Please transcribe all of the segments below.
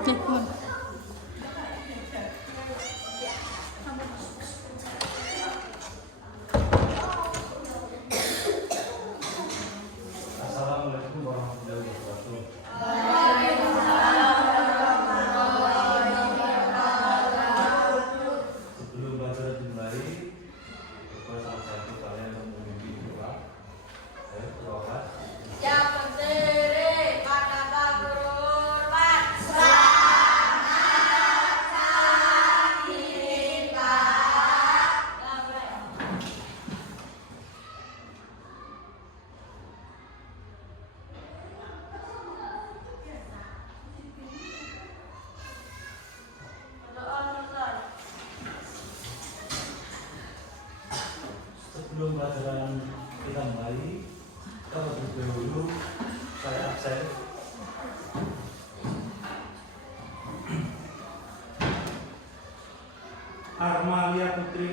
Assalamualaikum warahmatullahi wabarakatuh. Sebelum belajar dimulai, salah satu kalian yang memimpin doa. Doa. Yang berdiri pada kehormat. Sebelum pelajaran kita mulai, terlebih dahulu saya absen. Armalia Putri.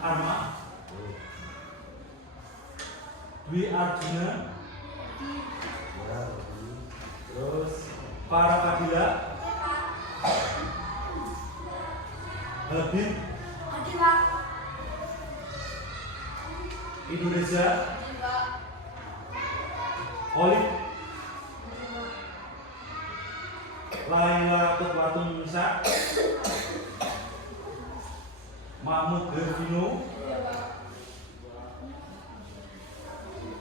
Arma. Dwi Arjuna. Terus para Fadila. Habib. Indonesia. Olip. Laila Ketwatun Nisa. Mahmud Gervino.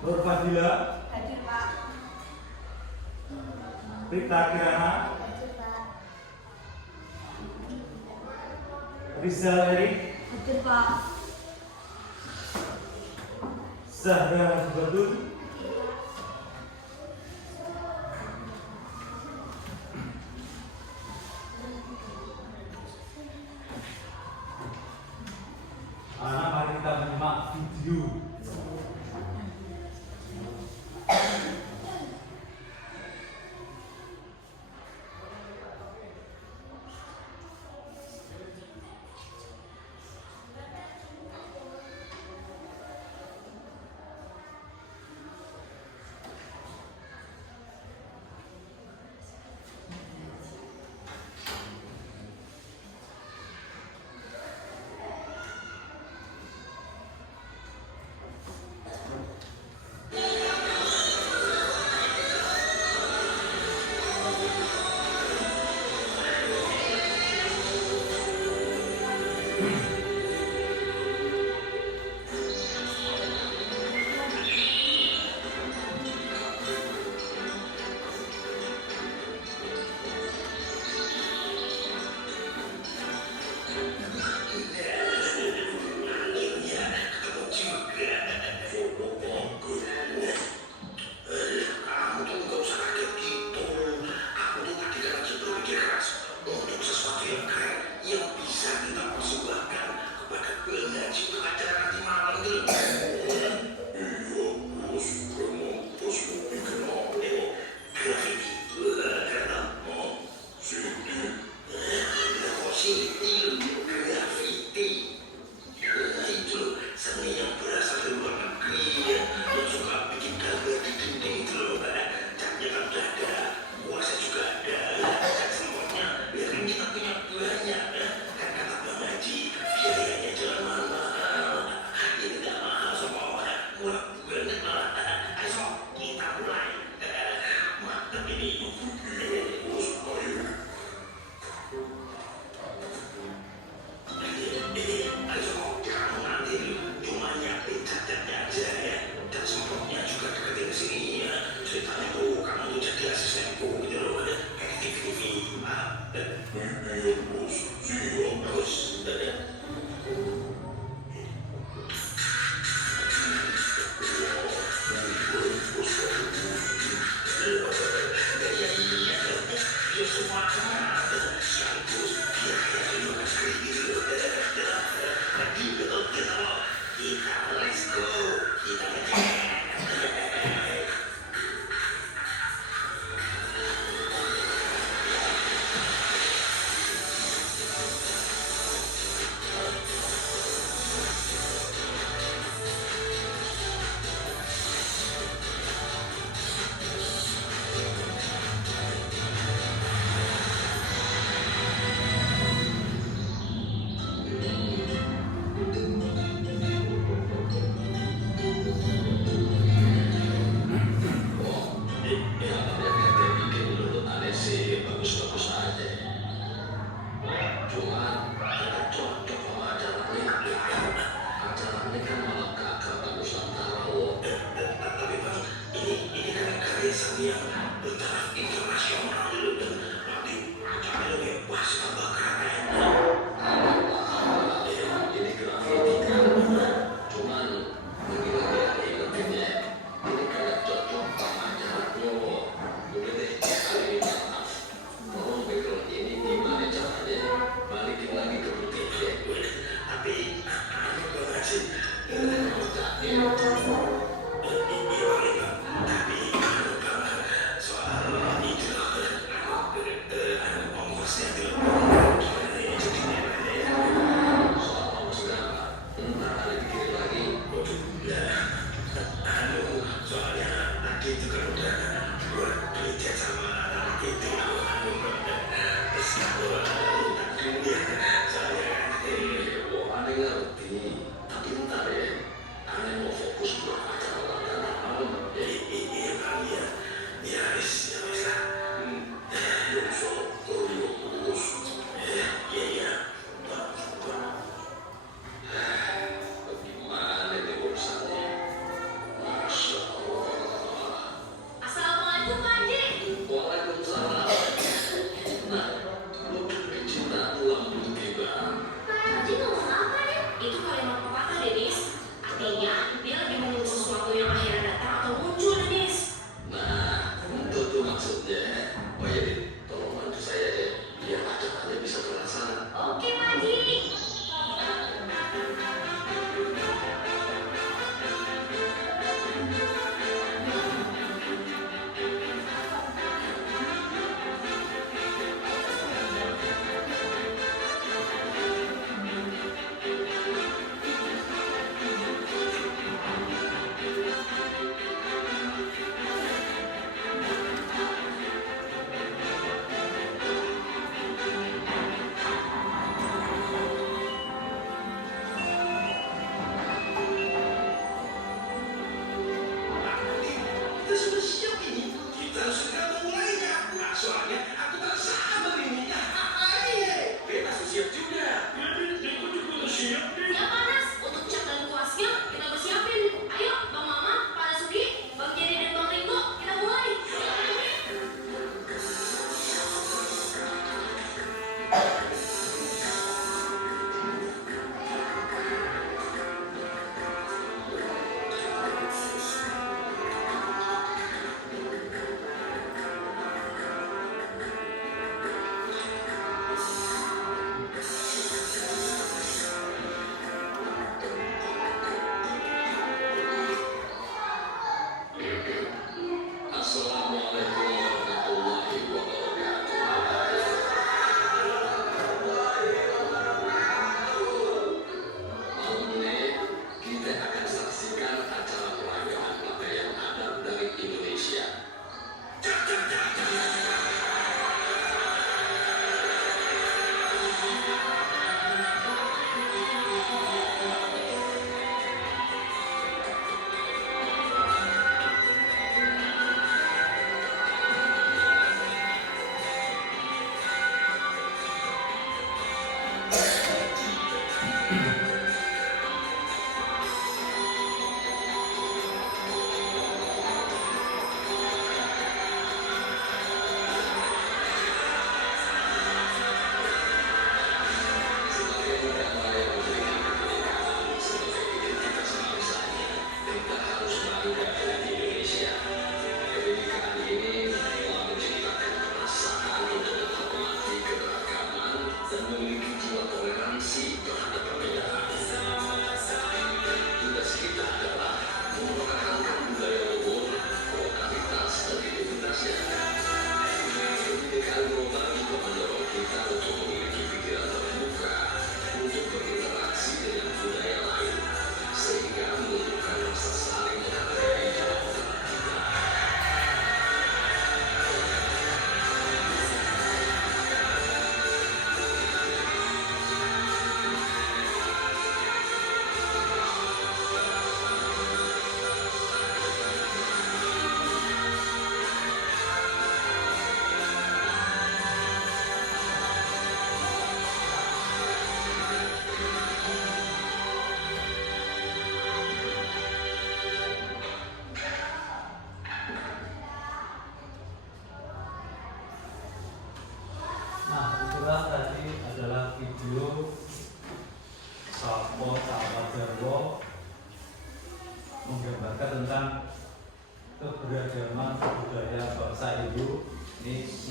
Nur Fadila. Hadir Pak. Rita Kirana. Hadir Pak. Rizal Erik. Hadir Pak. Zahra Zubatul. Anak, mari kita menyimak video.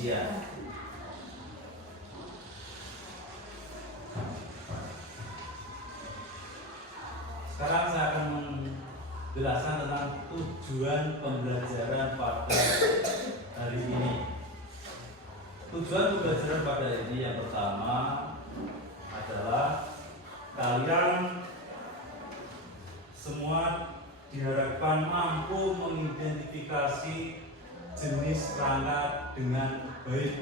manusia. Sekarang saya akan menjelaskan tentang tujuan pembelajaran pada hari ini. Tujuan pembelajaran pada hari ini yang pertama adalah kalian semua diharapkan mampu mengidentifikasi jenis rangka dengan baik.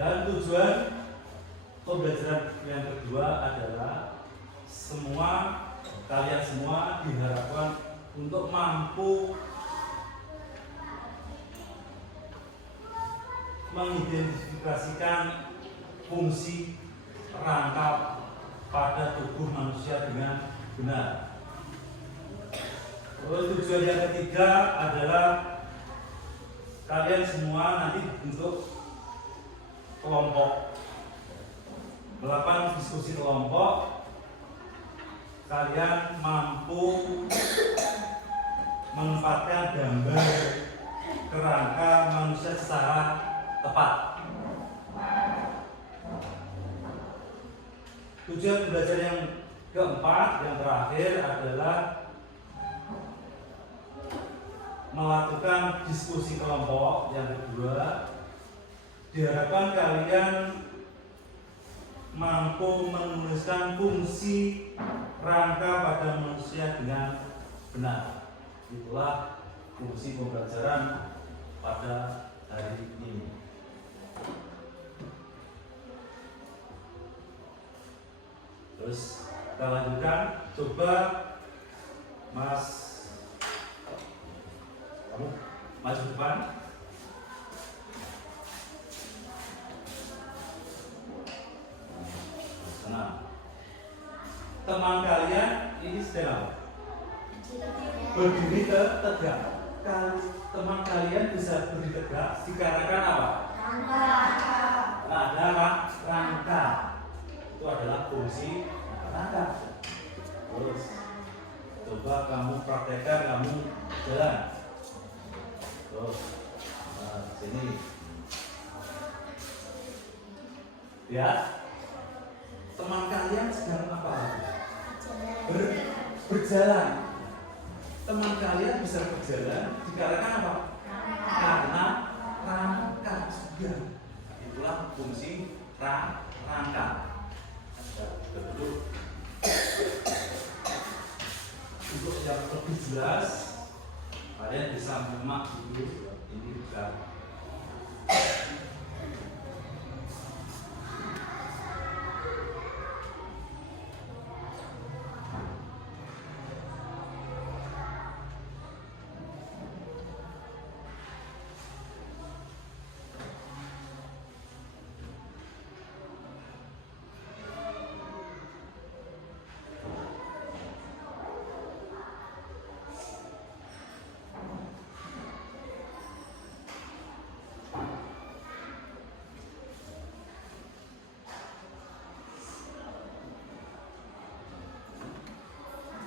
Dan tujuan pembelajaran yang kedua adalah kalian semua diharapkan untuk mampu mengidentifikasikan fungsi rangka pada tubuh manusia dengan benar. Tujuan yang ketiga adalah kalian semua nanti bentuk kelompok, melakukan diskusi kelompok. Kalian mampu menempatkan gambar kerangka manusia secara tepat. Tujuan belajar yang keempat, yang terakhir adalah melakukan diskusi kelompok. Yang kedua, diharapkan kalian mampu menuliskan fungsi rangka pada manusia dengan benar. Itulah fungsi pembelajaran pada hari ini. Terus kita lanjutkan. Coba Mas, kamu maju depan. Nah, teman kalian ini sedang berdiri tegak. Teman kalian bisa berdiri tegak dikarenakan apa? Ada rangka. Itu adalah fungsi rangka. Terus coba kamu praktekkan, kamu jalan. Terus sini. Lihat. Teman kalian sedang apa? Berjalan. Teman kalian bisa berjalan dikarenakan apa? Karena rangka juga. Itulah fungsi rangka. Untuk yang lebih jelas, kalian bisa menyimak dulu ini juga.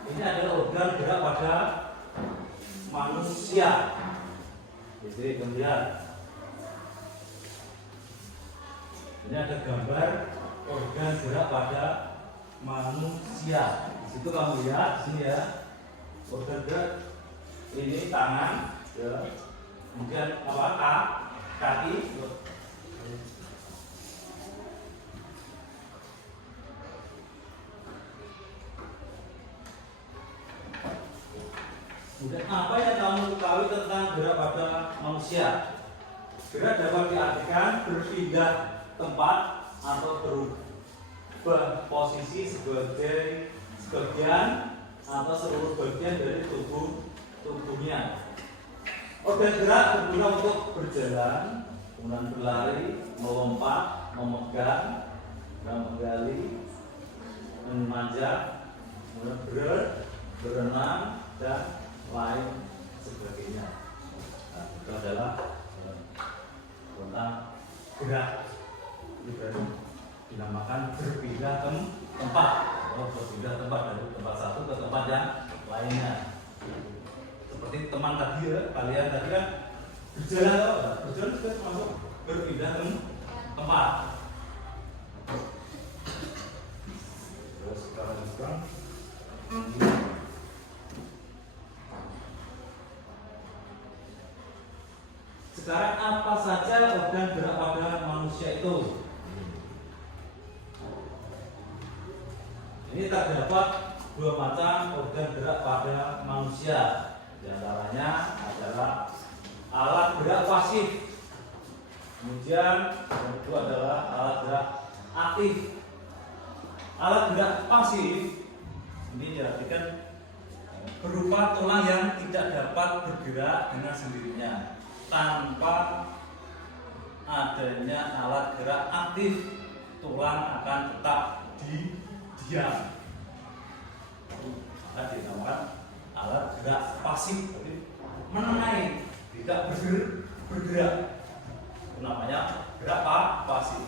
Ini adalah organ gerak pada manusia. Jadi kemudian ini ada gambar organ gerak pada manusia. Di situ kamu lihat, sini ya, organ gerak ini tangan, ya. Kemudian apa? Kaki. Kemudian apa yang kamu ketahui tentang gerak pada manusia? Gerak dapat diartikan berpindah tempat atau berubah posisi sebagai sebagian atau seluruh bagian dari tubuhnya. Organ gerak berguna untuk berjalan, kemudian berlari, melompat, memegang, menggali, memanjat, kemudian berenang, dan lain sebagainya. Nah, itu adalah tentang gerak. Ini dinamakan berpindah tempat. Berpindah tempat dari tempat satu ke tempat tempat yang lainnya. Seperti teman tadi ya, kalian tadi kan berjalan juga termasuk berpindah tempat. Terus sekarang sekarang apa saja organ gerak pada manusia itu? Ini terdapat dua macam organ gerak pada manusia. Di antaranya adalah alat gerak pasif. Kemudian yang kedua adalah alat gerak aktif. Alat gerak pasif ini diartikan berupa tulang yang tidak dapat bergerak dengan sendirinya tanpa adanya alat gerak aktif. Tulang akan tetap diam. Nah, dinamakan alat gerak pasif, jadi menenai, tidak bergerak. Itu namanya gerak pasif.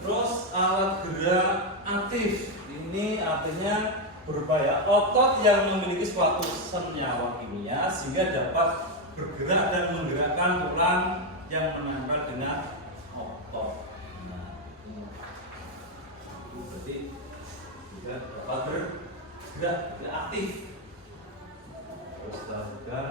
Terus alat gerak aktif ini artinya berupa otot yang memiliki suatu senyawa kimia sehingga dapat bergerak dan menggerakkan tulang yang menempel dengan otot. Nah, berarti juga dapat bergerak aktif. Terus lakukan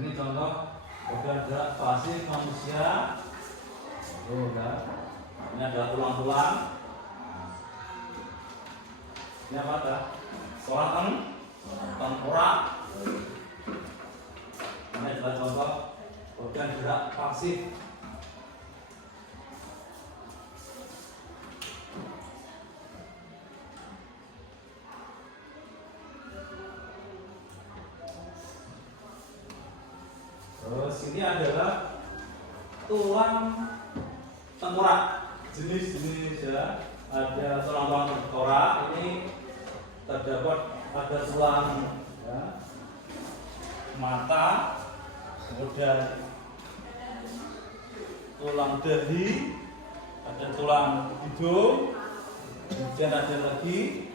ini contoh organ gerak pasif manusia. Kan? Ini adalah tulang-tulang. Ini apa dah? Tulang tengkorak. Ini adalah contoh organ gerak pasif. Terus ini adalah tulang tengkorak, jenis-jenis ya. Ada tulang-tulang tengkorak ini terdapat ada tulang ya, mata, kemudian tulang dahi, ada tulang hidung, kemudian ada lagi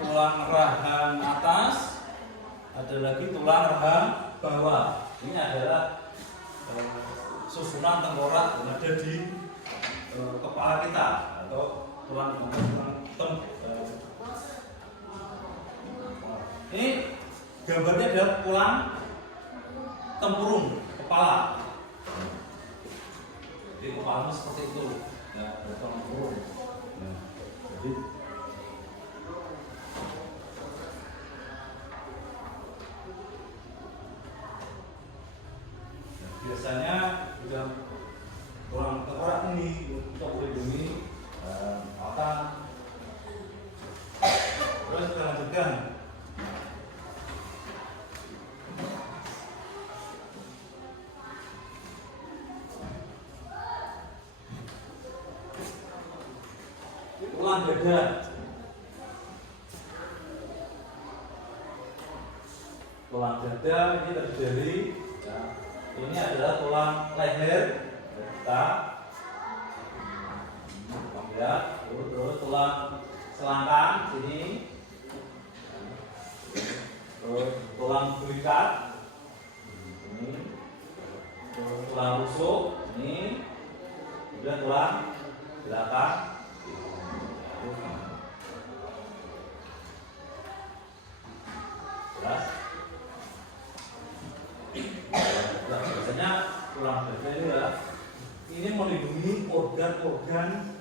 tulang rahang atas, ada lagi tulang rahang bawah. Ini adalah susunan tengkorak yang ada di kepala kita atau tulang. Ini gambarnya adalah tulang tempurung kepala. Jadi kepala seperti itu, ya, ada tulang tempurung. Nah, jadi biasanya juga tulang tengkorak ini untuk melindungi otak. Terus kita lanjutkan. Tulang dada. Tulang dada ini terdiri ya, ini adalah tulang leher kita, ya, terus tulang selangkang sini, terus tulang belikat ini, terus tulang rusuk ini, kemudian tulang belakang. Jelas? Biasanya tulang dada ini melindungi organ-organ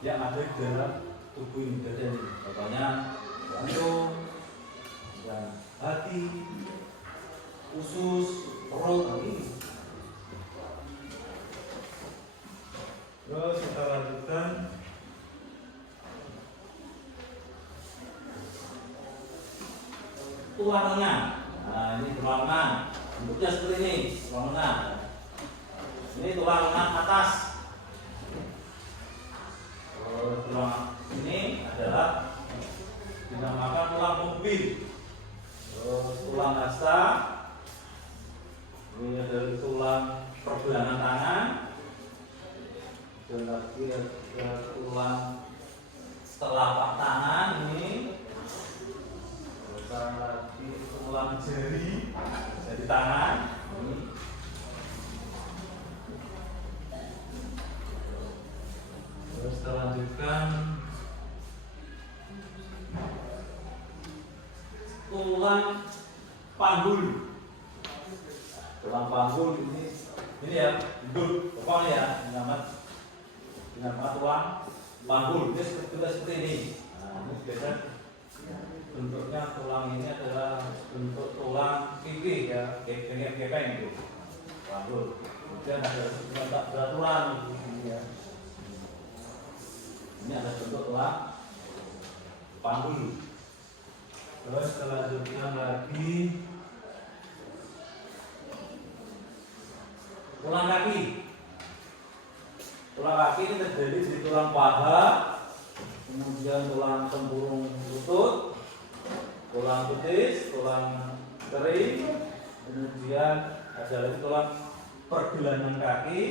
yang ada di dalam tubuh ini. Contohnya jantung, dan hati, usus, perut ini. Terus kita lanjutkan. Tulang lengan. Nah, ini tulang lengan. Bentuknya seperti ini, tulang lengan. Ini tulang lengan atas. Tulang dengan tulang panggul. Tulang panggul ini ya, duduk depan ya, nama tulang panggul. Ini seperti ini. Nah, ini biasa bentuknya tulang ini adalah bentuk tulang pipi ya, gepeng itu. Panggul. Kemudian ada tulang ini ya. Ini ada bentuk tulang panggul. Terus selanjutnya lagi tulang kaki. Tulang kaki ini terdiri dari tulang paha, kemudian tulang tempurung lutut, tulang betis, tulang kering, kemudian ada lagi tulang pergelangan kaki,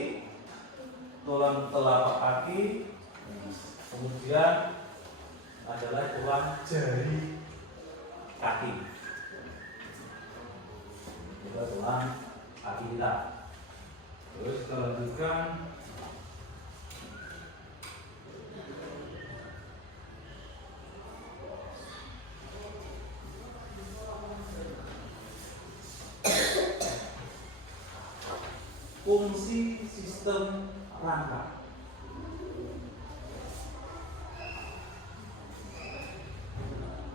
tulang telapak kaki, kemudian adalah tulang jari kaki. Itu tulang kaki kita. Terus kita lanjutkan fungsi sistem rangka.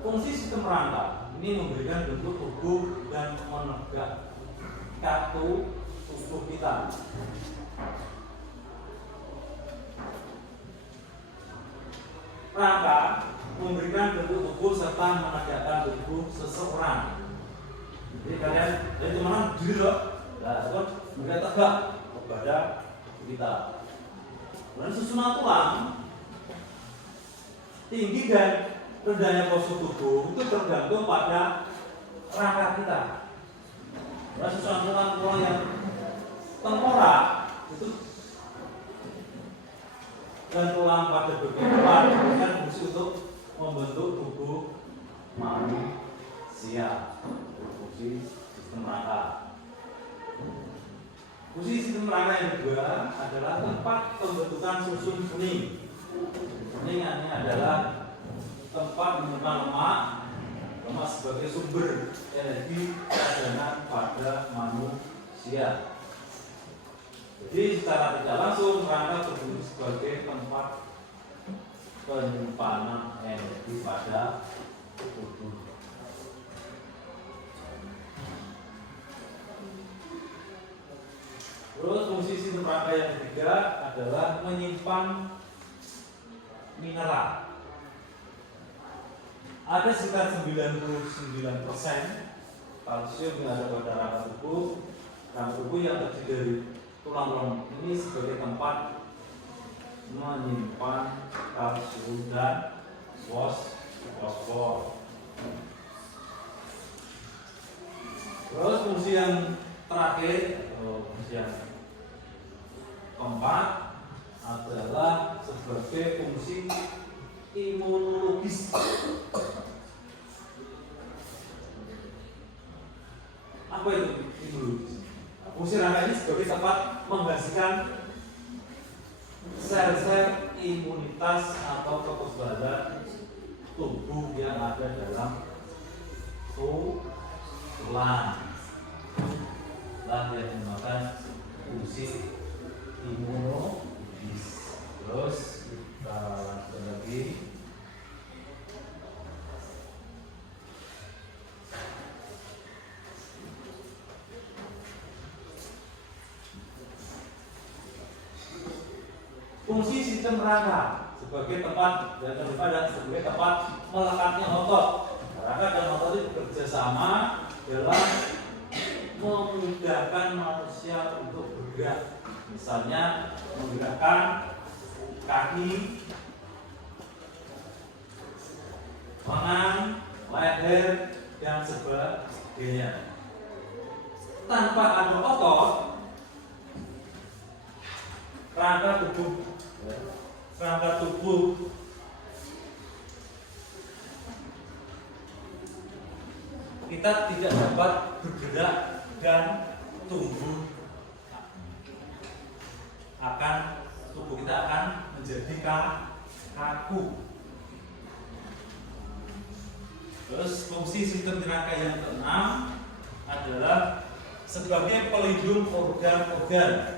Fungsi sistem rangka ini memberikan bentuk tubuh dan menegak kaku tubuh kita. Rangka memberikan bentuk tubuh serta menegakkan tubuh seseorang. Jadi kalian dari teman diri loh, nah, itu memberikan tegak kepada kita. Dan susunan tulang tinggi dan rendahnya postur tubuh itu tergantung pada rangka kita. Nah, susunan tulang yang tengkorak itu dan tulang pada bagian depan memberikan fungsi untuk membentuk tubuh manusia. Fungsi sistem rangka. Fungsi sistem rangka yang kedua adalah tempat pembentukan susun kening. Kening ini adalah tempat menyimpan lemak sebagai sumber energi cadangan pada manusia. Jadi secara tidak langsung rangka berfungsi sebagai tempat penyimpanan energi pada tubuh. Terus fungsi sistem rangka yang ketiga adalah menyimpan mineral. Ada sekitar 99% kalsium yang ada pada rangka tubuh. Rangka tubuh yang terdiri dari tulang-tulang ini sebagai tempat menyimpan kalsium dan fosfor. Terus fungsi yang terakhir atau fungsi yang keempat adalah sebagai fungsi imunologis. Apa itu imunologis? Fungsi rangka ini sebagai tempat menghasilkan sel-sel imunitas atau kekebalan tubuh yang ada dalam tulang. Lah yang menggunakan fungsi imunologis. Terus kita lanjut lagi. Fungsi sistem rangka sebagai tempat dan daripada sebagai tempat melekatnya otot. Rangka dan otot itu bekerja sama dalam memudahkan manusia untuk bergerak. Misalnya menggerakkan kaki, tangan, leher, dan sebagainya. Tanpa ada otot, rangka tubuh kita tidak dapat bergerak dan tubuh kita akan menjadi kaku. Terus fungsi sistem rangka yang keenam adalah sebagai pelindung organ-organ.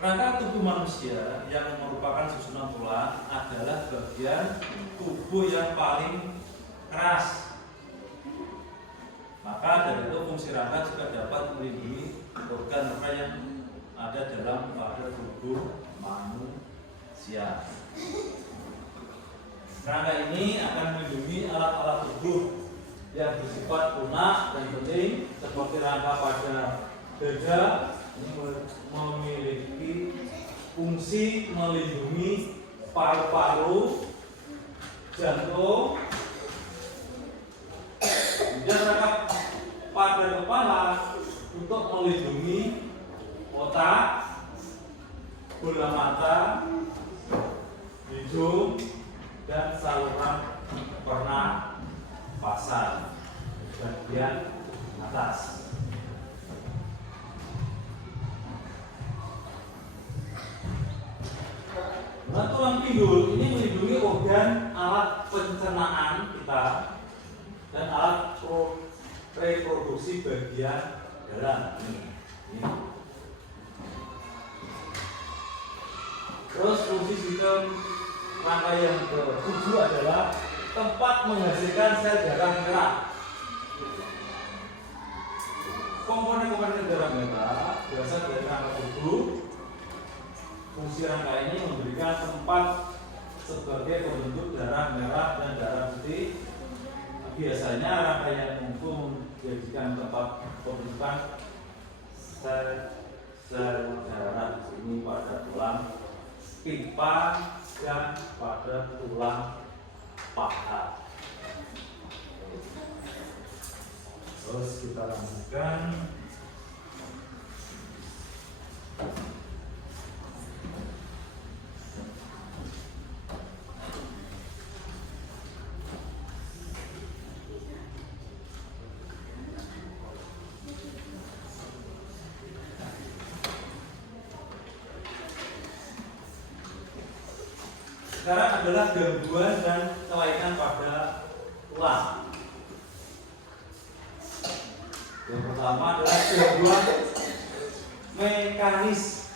Rangka tubuh manusia yang merupakan susunan tulang adalah bagian tubuh yang paling keras. Maka dari itu fungsi rangka juga dapat melindungi organ-organ yang ada pada tubuh manusia. Rangka ini akan melindungi alat-alat tubuh yang bersifat lunak dan penting seperti rangka pada dada. Ini memiliki fungsi melindungi paru-paru, jantung, dan rangka pada kepala untuk melindungi otak, bola mata, hidung, dan saluran pernapasan bagian atas. Nah, tulang pinggul ini melindungi organ alat pencernaan kita dan alat reproduksi bagian dalam ini. Terus fungsi sistem rangka yang ke-7 adalah tempat menghasilkan sel darah merah. Komponen-komponen darah merah berasal dari rangka tubuh. Fungsi rangka ini memberikan tempat sebagai pembentuk darah merah dan darah putih. Biasanya rangka yang untuk menjadikan tempat pembentukan sel darah ini pada tulang pipa dan pada tulang paha. Terus kita lanjutkan. Sekarang adalah gangguan dan kelainan pada tulang. Yang pertama adalah gangguan mekanis.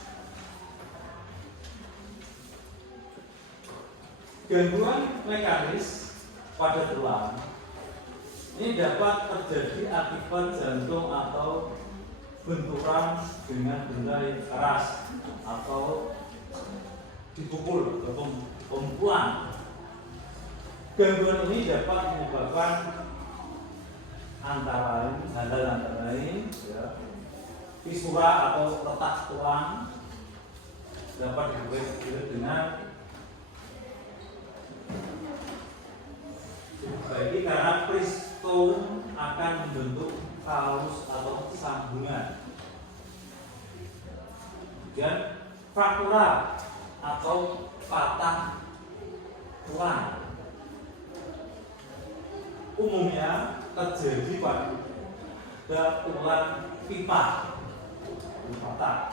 Gangguan mekanis pada tulang ini dapat terjadi akibat jantung atau benturan dengan benda yang keras atau dipukul atau pemukulan. Gangguan ini dapat menyebabkan antara lain ya, fisura atau retak tulang, dapat diperbaiki dengan karena priston akan membentuk kalus atau sambungan. Dan fraktura atau patah tulang umumnya terjadi pada tulang pipa patah.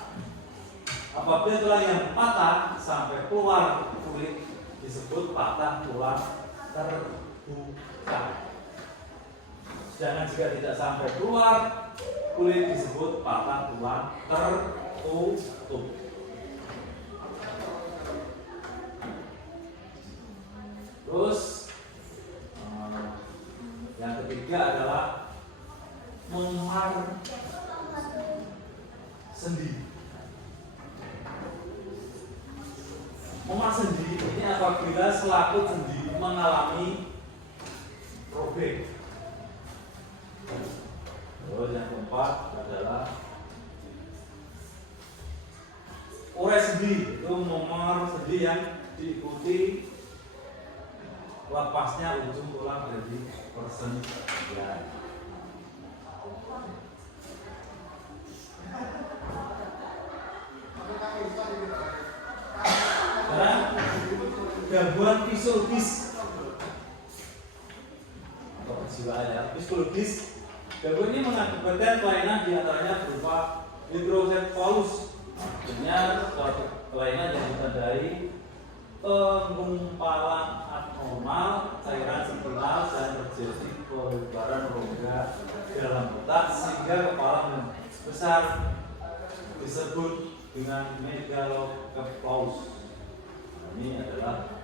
Apabila tulang yang patah sampai keluar kulit disebut patah tulang terbuka. Sedangkan jika tidak sampai keluar kulit disebut patah tulang tertutup. Terus yang ketiga adalah memar sendi. Memar sendi ini apabila selaput sendi mengalami robek. Terus yang keempat adalah ures sendi, itu memar sendi yang diikuti lepasnya ujung tulang dari persendian. Dan gangguan fisiologis atau kejiwaan ya, fisiologis. Gangguan ini mengakibatkan kelainan diantaranya berupa hidrocephalus Artinya suatu kelainan yang ditandai penggumpalan abnormal cairan spinal dan terjadi pelebaran rongga dalam otak sehingga kepala besar disebut dengan megalocephalus. Ini adalah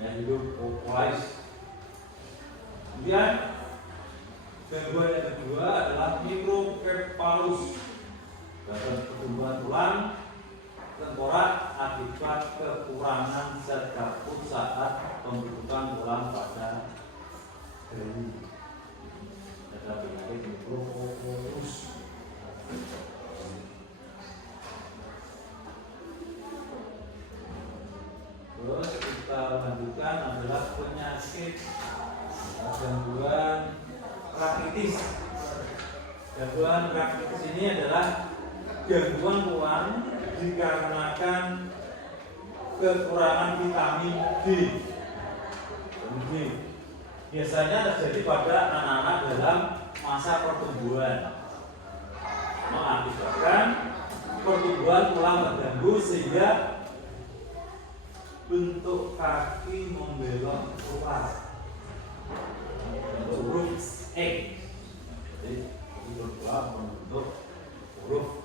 yang hidup populis. Kemudian gangguan yang kedua adalah microcephalus, gangguan pertumbuhan tulang tengkorak akibat kekurangan zat gabut saat pembentukan tulang pada bayi. Ada penyakit microcephalus. Terus kita lanjutkan adalah penyakit gangguan rakitis. Gangguan rakitis ini adalah gangguan tulang dikarenakan kekurangan vitamin D. Biasanya terjadi pada anak-anak dalam masa pertumbuhan, mengakibatkan pertumbuhan tulang terganggu sehingga bentuk kaki membelok keluar, bentuk huruf E. Jadi huruf A membentuk huruf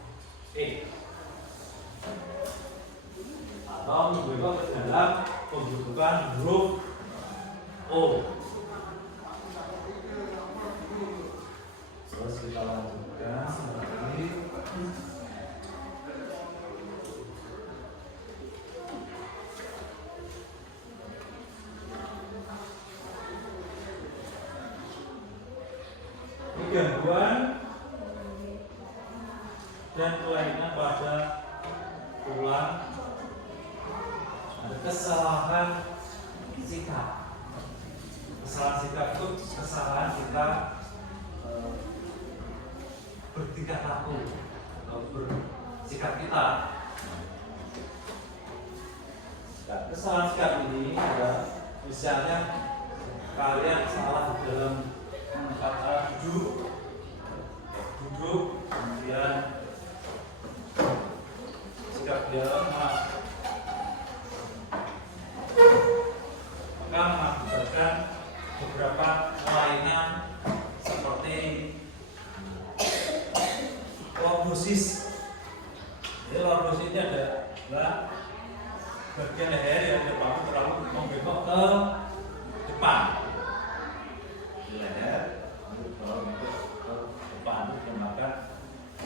E, atau membelok ke dalam pembentukan huruf O. Terus kita lanjutkan lagi. Gangguan dan kelainan pada tulang, ada kesalahan sikap. Kesalahan sikap itu kesalahan kita bertingkah laku atau bersikap kita. Nah, kesalahan sikap ini ada misalnya kalian salah di dalam kata duduk, kemudian sikap dia lemah, maka mengakibatkan beberapa kelainan seperti lordosis. Jadi lordosis ini adalah bagian leher yang terlalu membengkok ke depan. Leher kalau ke depan maka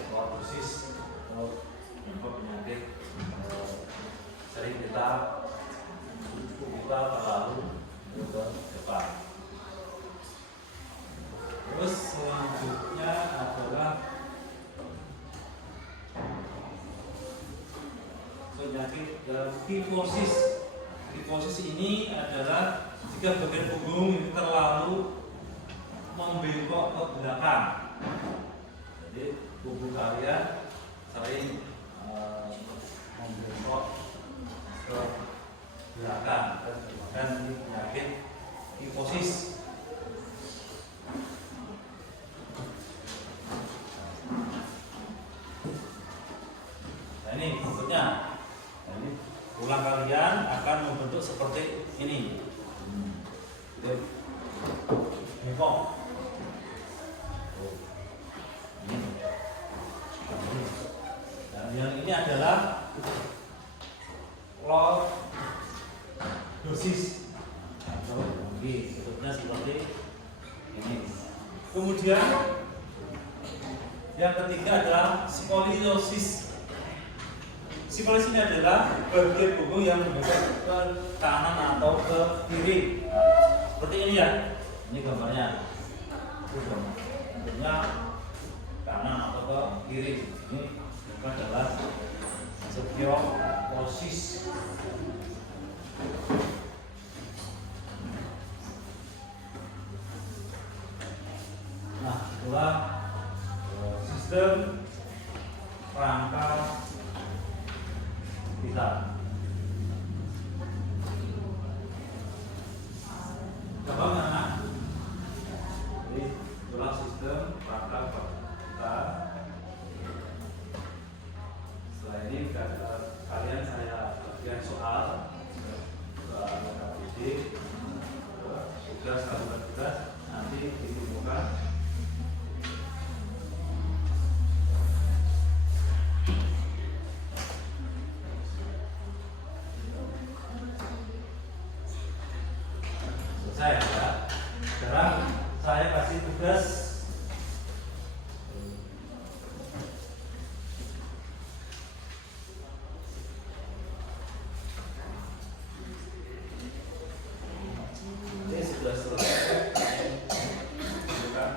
lordosis atau penyakit sering kita terlalu ke depan. Terus selanjutnya adalah penyakit kifosis. Kifosis ini adalah jika bagian punggung itu terlalu membengkok ke belakang. Jadi punggung kalian sering membengkok ke belakang dan penyakit kifosis. Nah ini bentuknya. Nah, ini tulang kalian akan membentuk seperti ini. Bengkok. Dan yang ini adalah lordosis atau bentuknya seperti ini. Kemudian yang ketiga adalah skoliosis. Skoliosis ini adalah bagian punggung yang membengkok ke kanan atau ke kiri. Seperti ini ya. Ini gambarnya. Bentuknya kanan atau ke kiri. Ini adalah skoliosis. Nah, itulah sistem rangka kita. Coba mana? Jadi itulah sistem rangka kita. Setelah ini tugas ini sudah selesai. Bukan.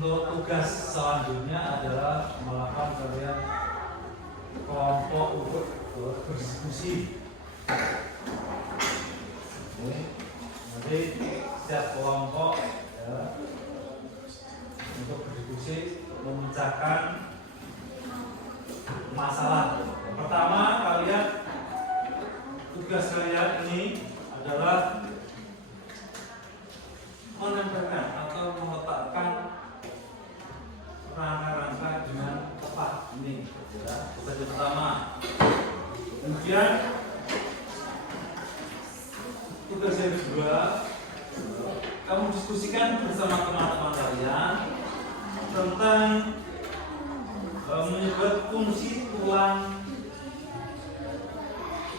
Untuk tugas selanjutnya adalah melakukan kalian kelompok untuk berdiskusi. Nanti setiap kelompok ya, untuk berdiskusi memecahkan masalah. Pertama, kalian tugas kalian ini adalah menempelkan atau meletakkan rangka-rangka dengan tepat ini ya, tugas pertama. Kemudian tugas yang kedua, kamu diskusikan bersama teman-teman kalian tentang menyebut fungsi tulang.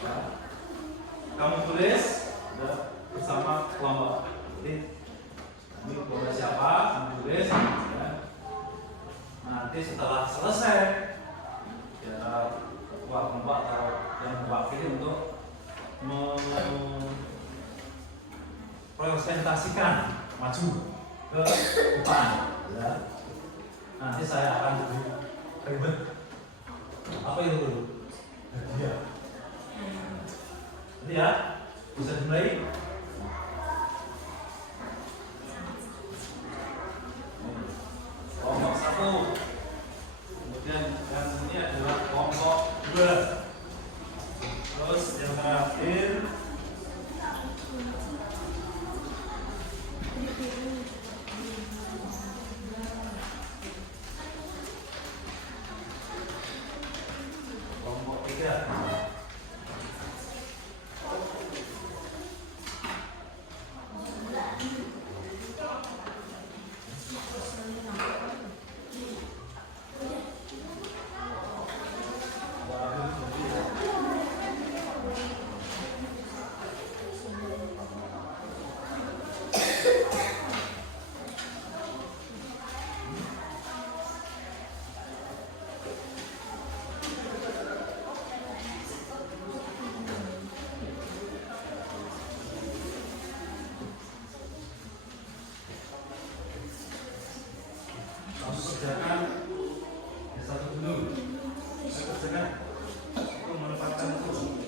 Ya. Kamu tulis ya, bersama kelompok. Jadi, ini kelompok siapa? Kamu tulis. Ya. Nanti setelah selesai, ya ketua kelompok atau yang mewakili untuk presentasikan maju ke depan. Ya. Nanti saya akan ribet. Apa itu? Hadiah. Jadi ya, bisa dimulai. Kelompok 1. Kemudian yang ini adalah kelompok 2. Terus yang terakhir kelompok 3. Kerjakan yang satu dulu. Saya kerjakan untuk menempatkan itu.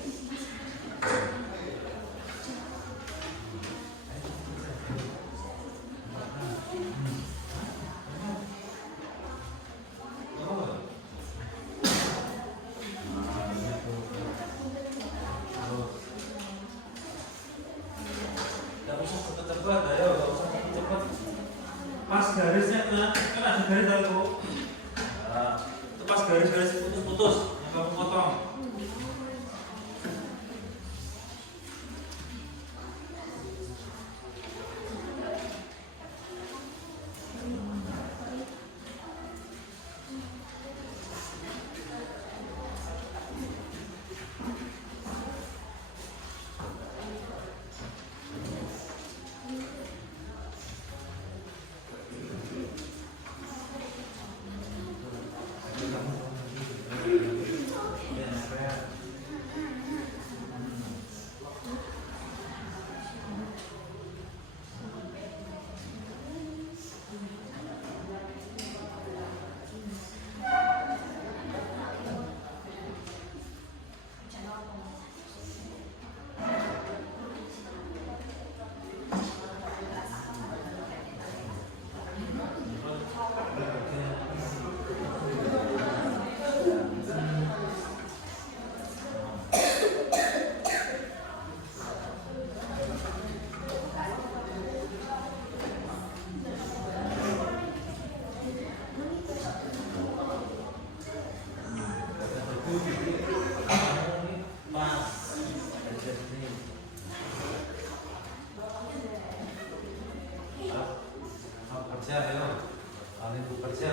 Tidak usah cepat-cepat, ayo, tidak usah cepat-cepat. Pas garisnya kan ada garis aku. Nah, itu pas garis-garis putus-putus yang kamu potong. Kerja, ayo, kalian bekerja.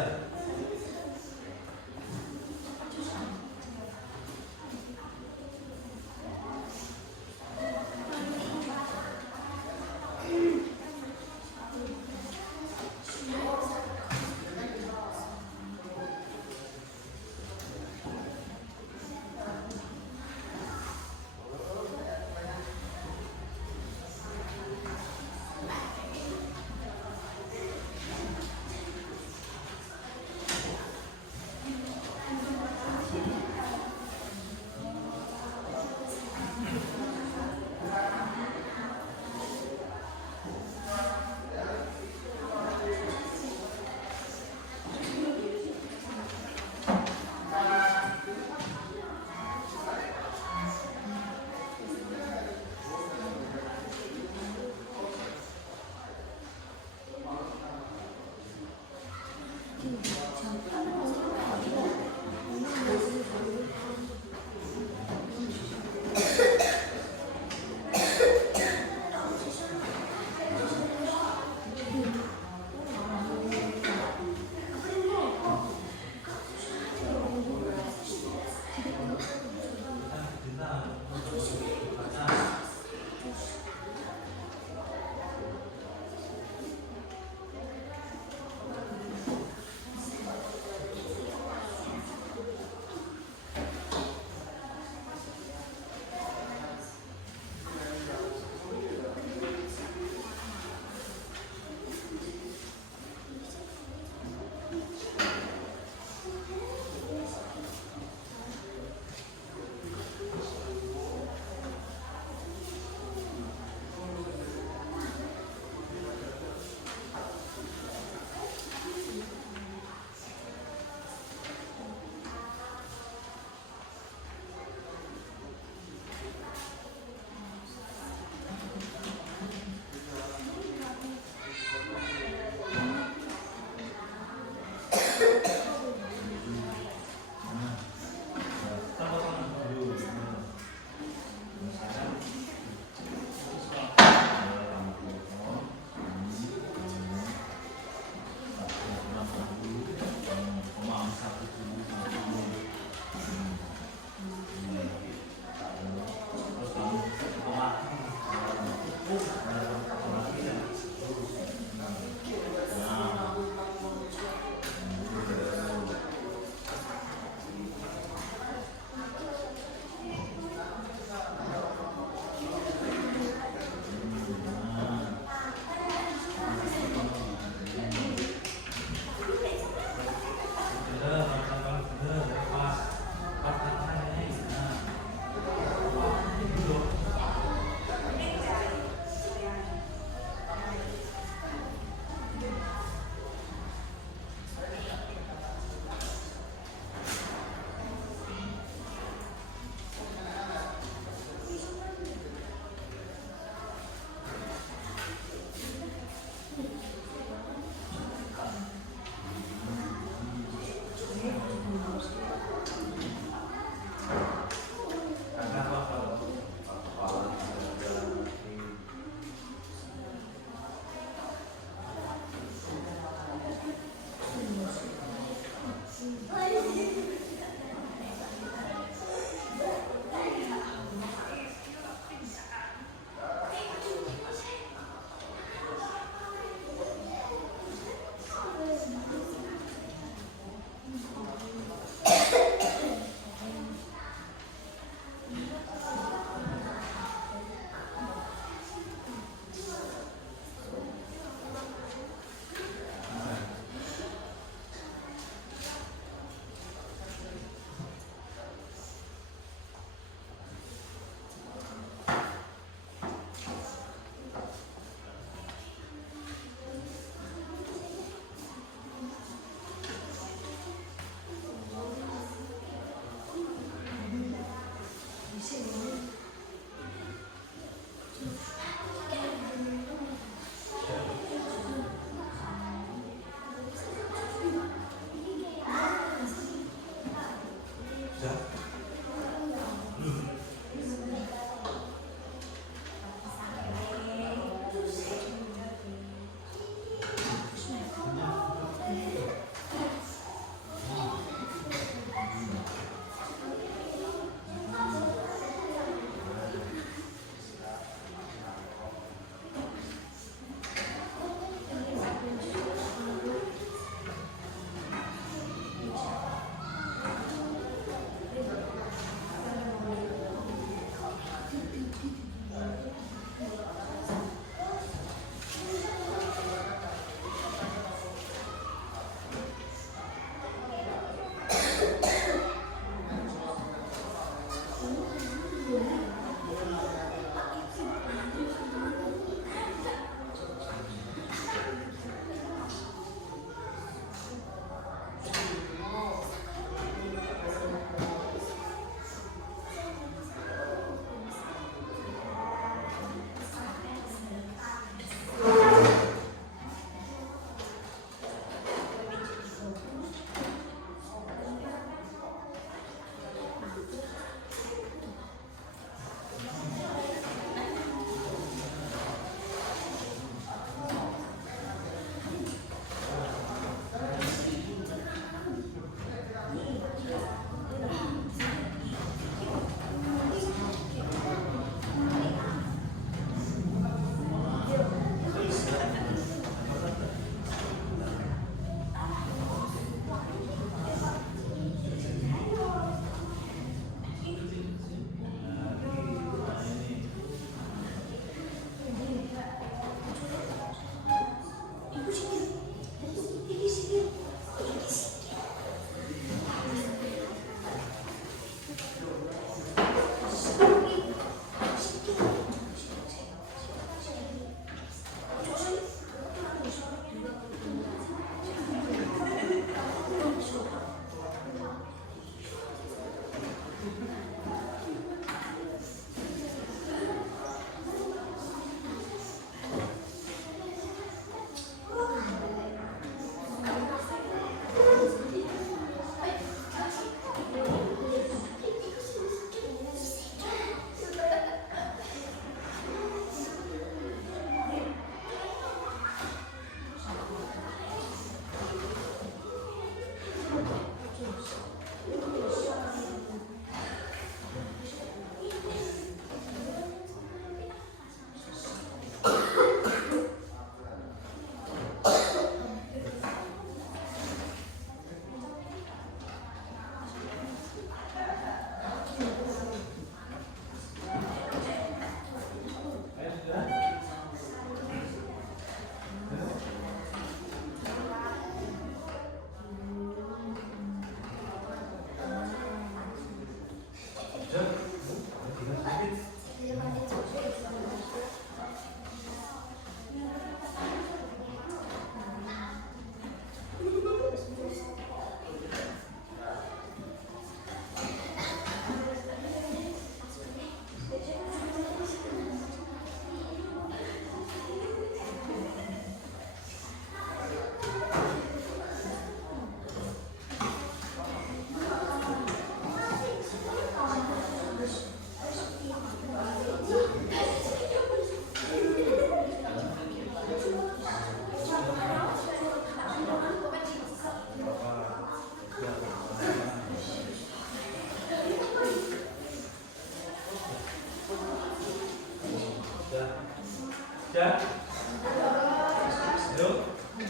Ya,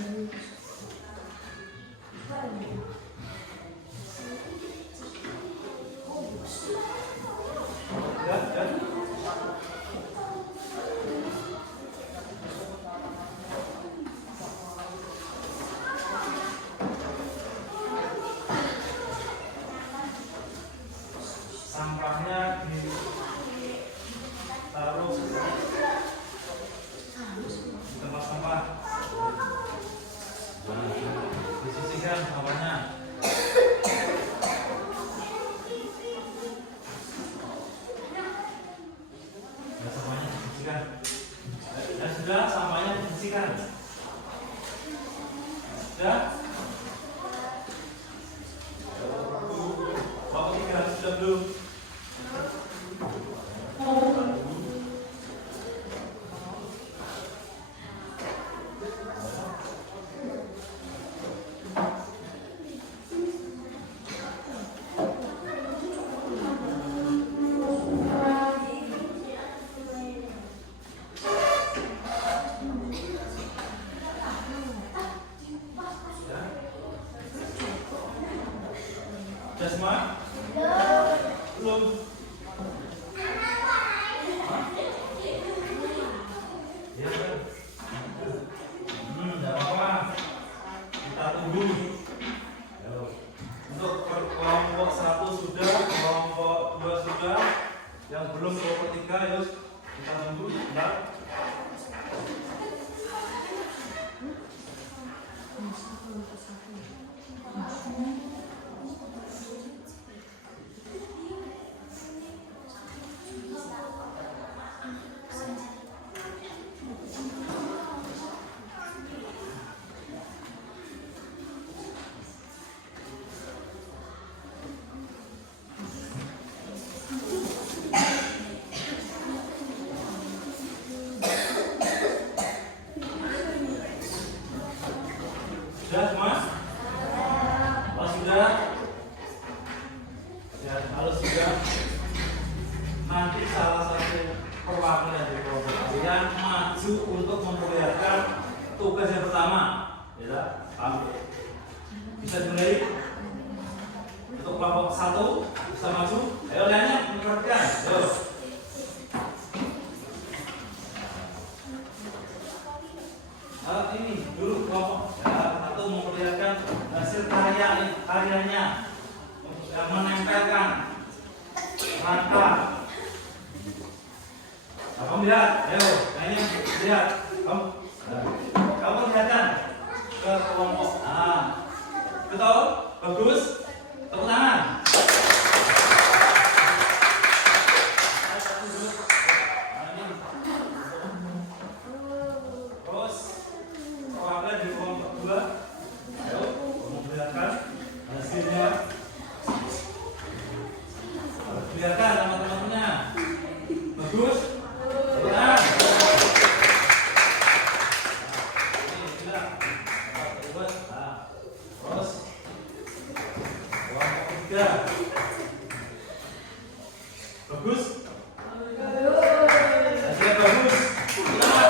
ya. Sampahnya ditaruh di tempat sampah. Disisihkan sampahnya. Sampahnya disisihkan. Dan sudah sampahnya disisihkan. Sudah. Waktu 3 sudah belum? Sudah semua? Belum. Ya kan? Enggak apa-apa. Kita tunggu. Untuk kelompok 1 sudah, kelompok 2 sudah. Yang belum kelompok 3 yuk kita tunggu sebentar. Sudah semua? Oh sudah? Ya, kalau sudah, nanti salah satu perwakilan dari kelompok kalian maju untuk memperlihatkan tugas yang pertama. Ya, bisa dimulai. Untuk kelompok 1 bisa maju. Ayo lainnya memperhatikan. Ayo. Ini dulu kelompok ya, 1 memperlihatkan hasil karyanya yang menempelkan rangka. Kamu lihat, ayo, ini lihat, kamu lihatkan ke kelompok. Betul, bagus, tepuk tangan. Terus perwakilan di kelompok 2, ayo memperlihatkan hasilnya. Lihatkan sama teman-temannya. Bagus. Tepuk tangan. Ini sudah. Terus kelompok 3. Bagus. Hasilnya bagus. Selamat.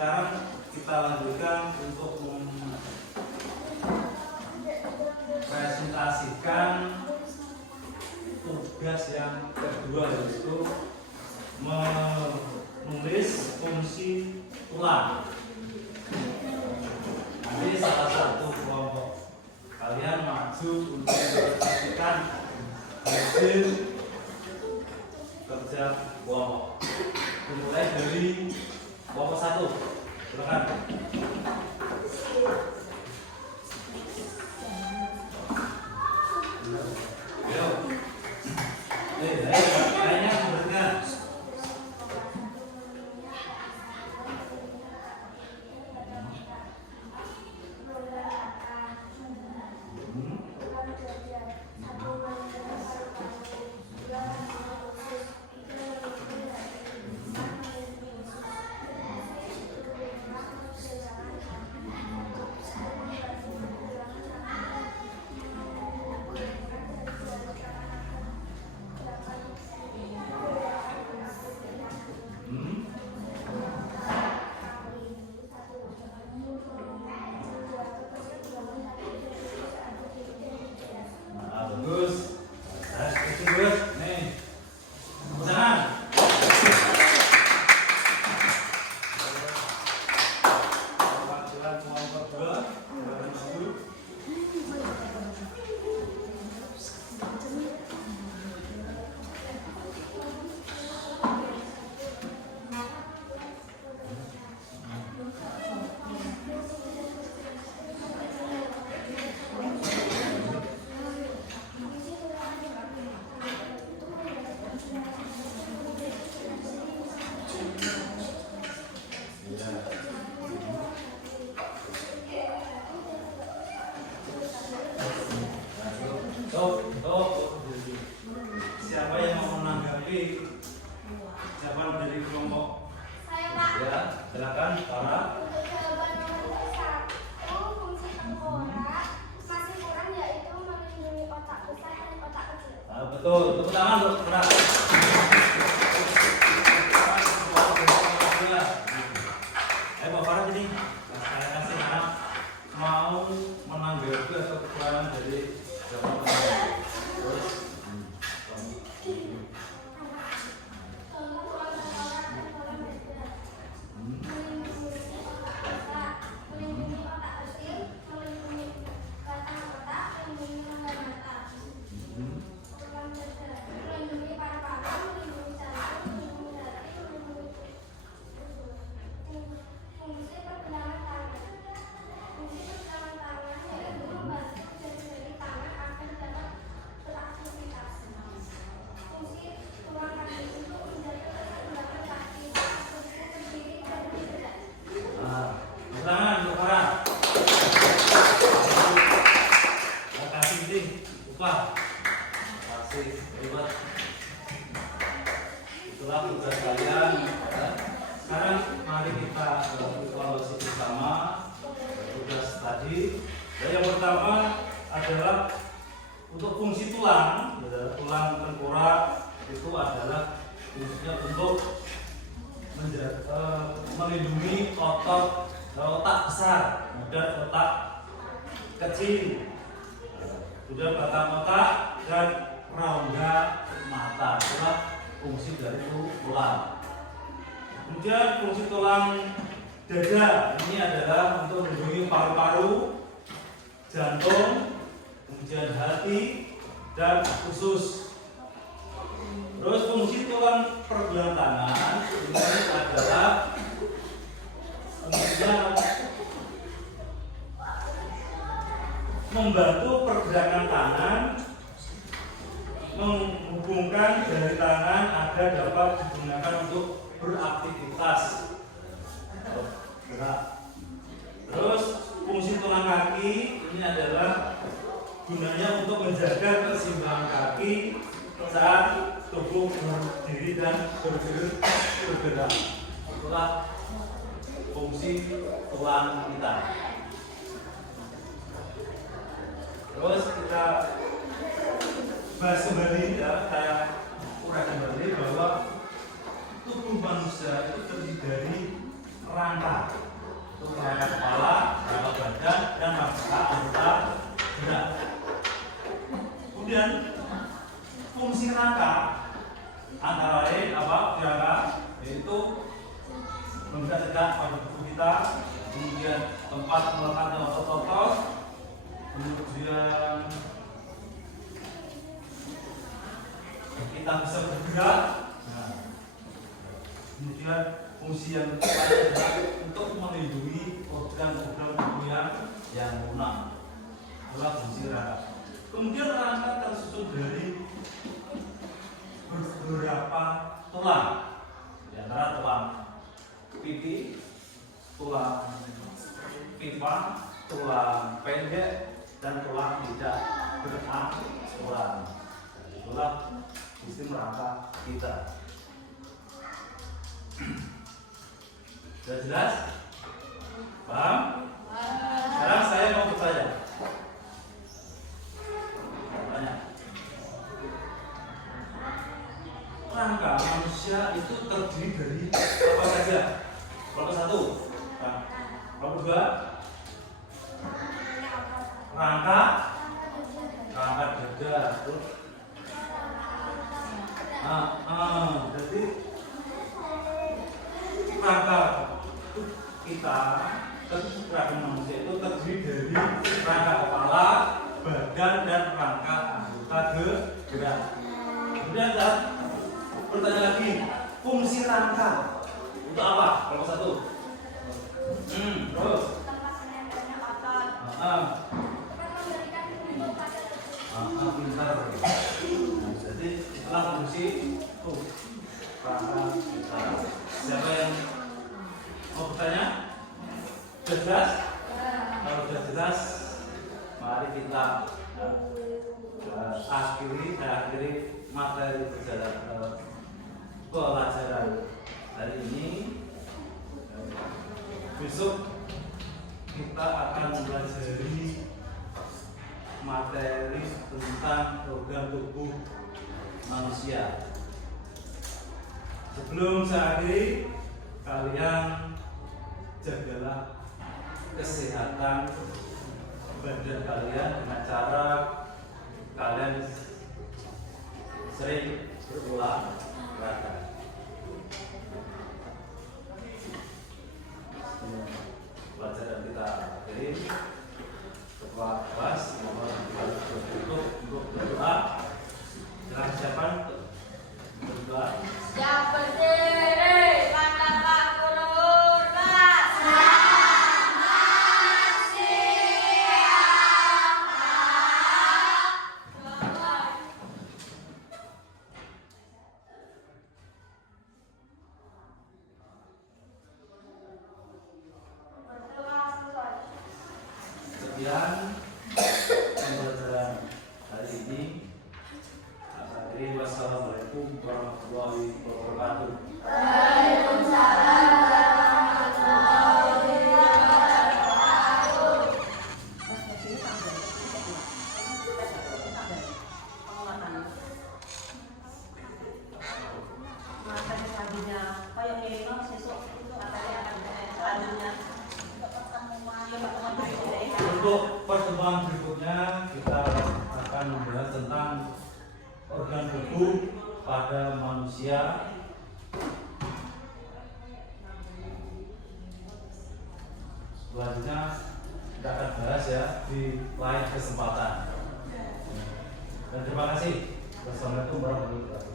Sekarang kita lanjutkan untuk mempresentasikan tugas yang kedua, yaitu menulis fungsi tulang. Nanti salah satu kelompok kalian maju untuk mempresentasikan hasil kerja kelompok. Dimulai dari kelompok 1. Silakan. Ayo. Lainnya berdengar. Betul, tepuk tangan untuk keras. Ayo Pak Farah sini. Saya kasih anak mau menanggapi atau kekurangan dari jawaban. Terus. Tangan untuk orang. Kasih ini upah. Kasih hebat. Itulah tugas kalian. Sekarang mari kita evaluasi bersama tugas tadi. Yang pertama adalah untuk fungsi tulang, tulang tengkorak itu adalah fungsinya untuk melindungi otot besar dan otak kecil, kemudian batang otak dan rongga mata. Itulah fungsi dari tulang. Kemudian fungsi tulang dada ini adalah untuk melindungi paru-paru, jantung, kemudian hati dan usus. Terus fungsi tulang pergelangan tangan ini adalah fungsinya membantu pergerakan tangan, menghubungkan jari tangan agar dapat digunakan untuk beraktivitas. Terus fungsi tulang kaki ini adalah gunanya untuk menjaga keseimbangan kaki saat tubuh berdiri dan bergerak. Itulah fungsi tulang kita. Terus kita bahas kembali, ya, saya uraikan kembali bahwa tubuh manusia itu terdiri dari rangka, rangka kepala, rangka badan, dan rangka anggota gerak. Kemudian fungsi rangka antara lain apa? Rangka yaitu memberikan tegak pada tubuh kita, kemudian tempat meletakkan otot-otot, kemudian kita bisa bergerak. Nah, kemudian fungsi yang lain adalah untuk melindungi organ-organ tubuh yang lunak. Itulah fungsi rangka. Kemudian rangka tersusun dari beberapa tulang, di antara tulang pipi, tulang pipa, tulang pendek, dan tulang tidak beraturan. Itulah sistem rangka kita. Sudah jelas? Paham? Sekarang saya mau bertanya. Rangka manusia itu terdiri dari apa saja? Kelompok satu, kelompok dua, rangka dada. Jadi rangka kita, rangka manusia itu terdiri dari rangka kepala, badan, dan rangka anggota gerak. Kemudian bertanya lagi, fungsi rangka untuk apa? Kelompok satu. Terus. Pintar. Jadi itulah fungsi rangka kita. Siapa yang mau bertanya? Sudah jelas? Kalau sudah jelas, mari kita akhiri materi pelajaran hari ini. Besok kita akan mempelajari materi tentang organ tubuh manusia. Sebelum saya akhiri, kalian jagalah kesehatan badan kalian dengan cara kalian sering berolahraga. Pelajaran kita akhiri. Ketua kelas mohon untuk berdoa. Silakan siapa berdoa. Siap berdiri, pada Pak Guru hormat. Selamat siang, Pak. Sekian pembelajaran hari ini. Akhiri, wassalamualaikum warahmatullahi wabarakatuh. Waalaikumsalam warahmatullahi wabarakatuh. Untuk pertemuan berikutnya kita akan membahas tentang organ tubuh pada manusia. Selanjutnya kita akan bahas ya di lain kesempatan. Dan terima kasih. Wassalamualaikum warahmatullahi wabarakatuh.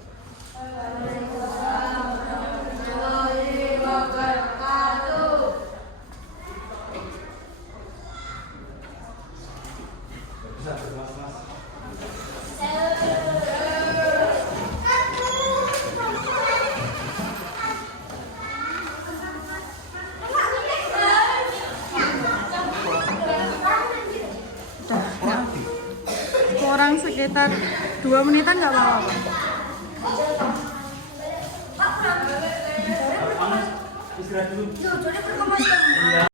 Waalaikumsalam warahmatullahi wabarakatuh. Bisa berkelas-kelas. Kurang sekitar 2 menitan nggak apa-apa. Istirahat dulu. Jadi pertemuan